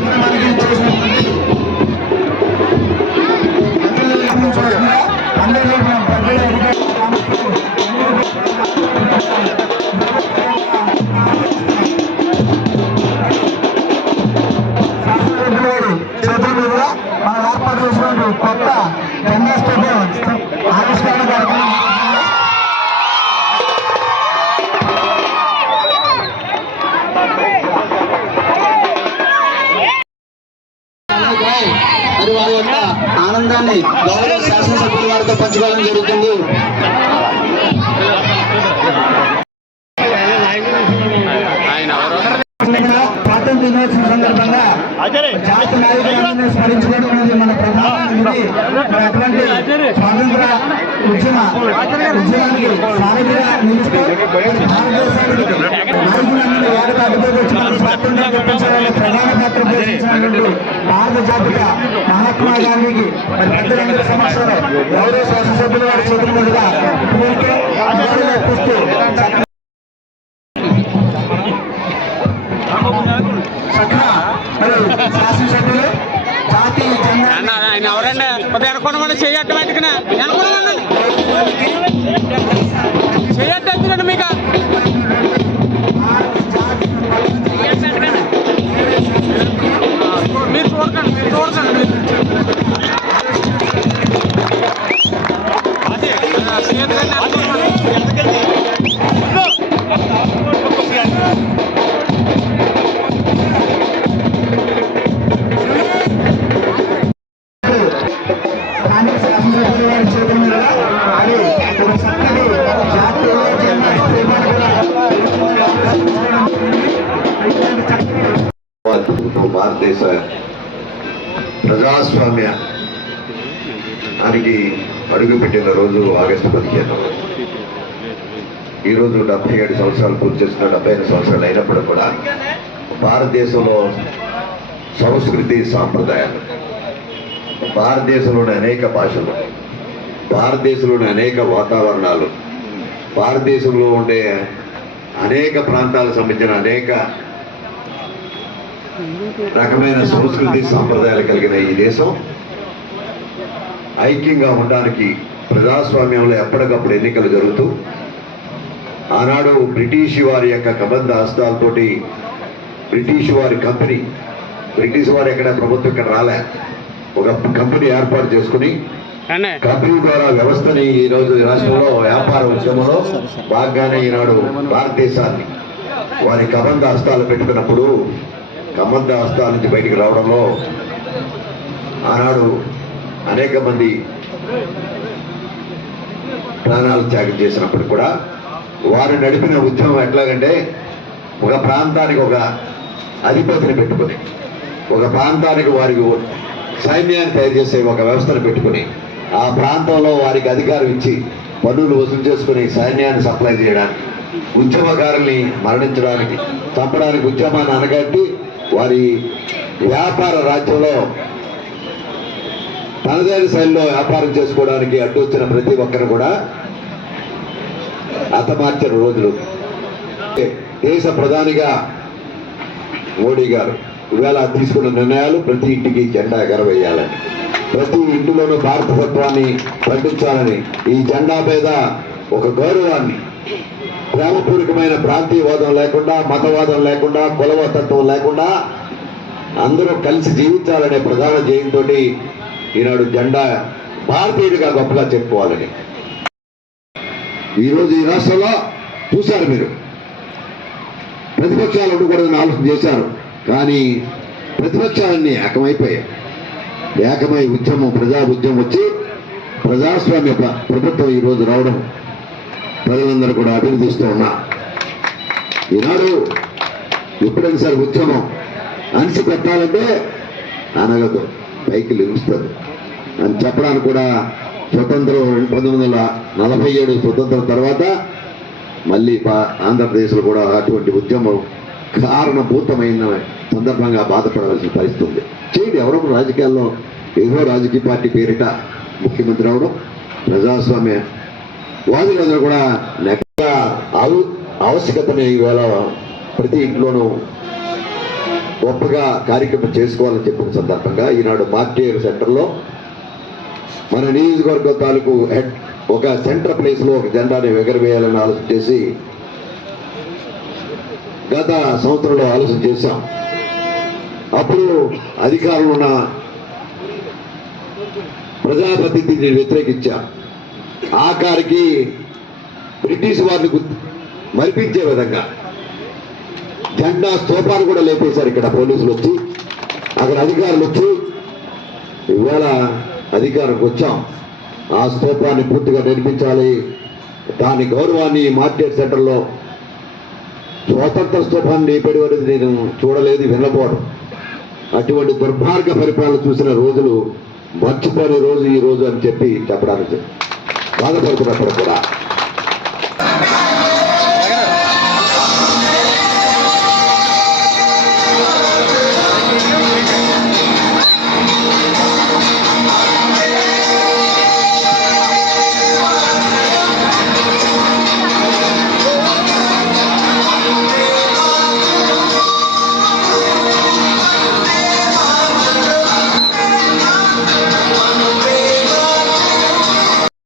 ಮಾಡಿದ್ದೀನಿ పంచుకోవడం జరుగుతుంది. స్వాతంత్ర దినోత్సవం సందర్భంగా జాతి స్మరించుకోవడం అనేది మన ప్రధానమైనది మరి అటువంటి స్వాతంత్ర ఉద్యమ ఉద్యమానికి సారథిగా నిలుస్తూ భారతదేశానికి నాయకులందరూ స్వాతంత్రం ప్రధాన పాత్ర పోషించినటువంటి భారత జాతిక మహాత్మా గాంధీకి మరి పెద్దలందరి సమక్షంలో గౌరవ శాసనసభ్యుల వారి చేతుల మీదుగా పూర్తి అర్పిస్తూ శాసనసభ్యులు ఎవరండి కొద్దిగా అనుకోనమని చేయట్టు బయటకునా అనుకోనమని చేయట్టు మీకు. మీరు చూడకండి మీరు చూడకండి. మీరు అదే ఆ, భారతదేశ ప్రజాస్వామ్య దానికి అడుగుపెట్టిన రోజు ఆగస్టు పదిహేను. ఈరోజు డెబ్బై ఏడు సంవత్సరాలు పూర్తి చేసిన డెబ్బై ఐదు సంవత్సరాలు అయినప్పుడు కూడా భారతదేశంలో సంస్కృతి సాంప్రదాయాలు భారతదేశంలోని అనేక భాషలు భారతదేశంలోని అనేక వాతావరణాలు భారతదేశంలో ఉండే అనేక ప్రాంతాలకు సంబంధించిన అనేక రకమైన సంస్కృతి సాంప్రదాయాలు కలిగిన ఈ దేశం ఐక్యంగా ఉండడానికి ప్రజాస్వామ్యంలో ఎప్పటికప్పుడు ఎన్నికలు జరుగుతూ ఆనాడు బ్రిటిష్ వారి యొక్క కబంధ హస్తాలతోటి బ్రిటిష్ వారి కంపెనీ బ్రిటిష్ వారు ఎక్కడ ప్రభుత్వం ఇక్కడ రాలే ఒక కంపెనీ ఏర్పాటు చేసుకుని కంపెనీ ద్వారా వ్యవస్థని ఈ రోజు ఈ రాష్ట్రంలో వ్యాపార ఉద్యమంలో బాగానే ఈనాడు భారతదేశాన్ని వారి కబంధ హస్తాలు పెట్టుకున్నప్పుడు కమంద హస్తాల నుంచి బయటికి రావడంలో ఆనాడు అనేక మంది ప్రాణాలు త్యాగం చేసినప్పుడు కూడా వారు నడిపిన ఉద్యమం ఎట్లాగంటే ఒక ప్రాంతానికి ఒక అధిపతిని పెట్టుకుని ఒక ప్రాంతానికి వారికి సైన్యాన్ని తయారు చేసే ఒక వ్యవస్థను పెట్టుకుని ఆ ప్రాంతంలో వారికి అధికారం ఇచ్చి పన్నులు వసూలు చేసుకుని సైన్యాన్ని సప్లై చేయడానికి ఉద్యమకారుల్ని మరణించడానికి చంపడానికి ఉద్యమాన్ని అనగట్టి వారి వ్యాపార రాజ్యంలో తనదైన శైలిలో వ్యాపారం చేసుకోవడానికి అడ్డు వచ్చిన ప్రతి ఒక్కరు కూడా అతమార్చిన రోజులు. దేశ ప్రధానిగా మోడీ గారు ఇవాళ తీసుకున్న నిర్ణయాలు ప్రతి ఇంటికి జెండా ఎగరవేయాలని ప్రతి ఇంటిలోనూ భారతతత్వాన్ని పండించాలని ఈ జెండా మీద ఒక గౌరవాన్ని ప్రేమపూర్వకమైన ప్రాంతీయవాదం లేకుండా మతవాదం లేకుండా కులవతత్వం లేకుండా అందరూ కలిసి జీవించాలనే ప్రధాన జయంతో ఈనాడు జెండా భారతీయుడిగా గొప్పగా చెప్పుకోవాలని. ఈరోజు ఈ రాష్ట్రంలో చూశారు మీరు. ప్రతిపక్షాలు ఉండకూడదని ఆలోచన చేశారు. కానీ ప్రతిపక్షాలన్నీ ఏకమైపోయాయి. ఏకమై ఉద్యమం ప్రజా ఉద్యమం వచ్చి ప్రజాస్వామ్య ప్రభుత్వం ఈరోజు రావడం ప్రజలందరూ కూడా అభినందిస్తూ ఉన్నా. ఈనాడు ఎప్పుడైనా సరే ఉద్యమం అనిసి పెట్టాలంటే అనగదు పైకి లెగుస్తుంది అని చెప్పడానికి కూడా స్వతంత్రం పంతొమ్మిది వందల నలభై ఏడు స్వతంత్రం తర్వాత మళ్ళీ ఆంధ్రప్రదేశ్లో కూడా అటువంటి ఉద్యమం కారణభూతమైన సందర్భంగా బాధపడవలసిన పరిస్థితి ఉంది. చేయండి ఎవరో రాజకీయాల్లో ఏదో రాజకీయ పార్టీ పేరిట ముఖ్యమంత్రి అవడం ప్రజాస్వామ్య వాదులందరూ కూడా నెక్క ఆవు ఆవశ్యకతని ఈవేళ ప్రతి ఇంట్లోనూ గొప్పగా కార్యక్రమం చేసుకోవాలని చెప్పిన సందర్భంగా ఈనాడు మార్టియర్ సెంటర్లో మన నియోజకవర్గ తాలూకు హెడ్ ఒక సెంటర్ ప్లేస్లో ఒక జెండాని ఎగరవేయాలని ఆలోచన చేసి గత సంవత్సరంలో ఆలోచన చేశాం. అప్పుడు అధికారులు ఉన్న ప్రజాప్రతినిధిని వ్యతిరేకించా. ఆఖరికి బ్రిటిష్ వారిని మరిపించే విధంగా జెండా స్తూపాలు కూడా లేపేశారు ఇక్కడ పోలీసులు వచ్చి అక్కడ అధికారులు వచ్చి ఇవాళ అధికారంకి వచ్చాం. ఆ స్తూపాన్ని పూర్తిగా నిర్మించాలి దాని గౌరవాన్ని మార్కెట్ సెంటర్లో స్వాతంత్ర స్తూపాన్ని లేపేది అనేది నేను చూడలేదు వినపోవడం అటువంటి దుర్మార్గ పరిపాలన చూసిన రోజులు మర్చిపోని రోజు ఈ రోజు అని చెప్పి చెప్పడానికి బాధపడుతున్నప్పుడు కూడా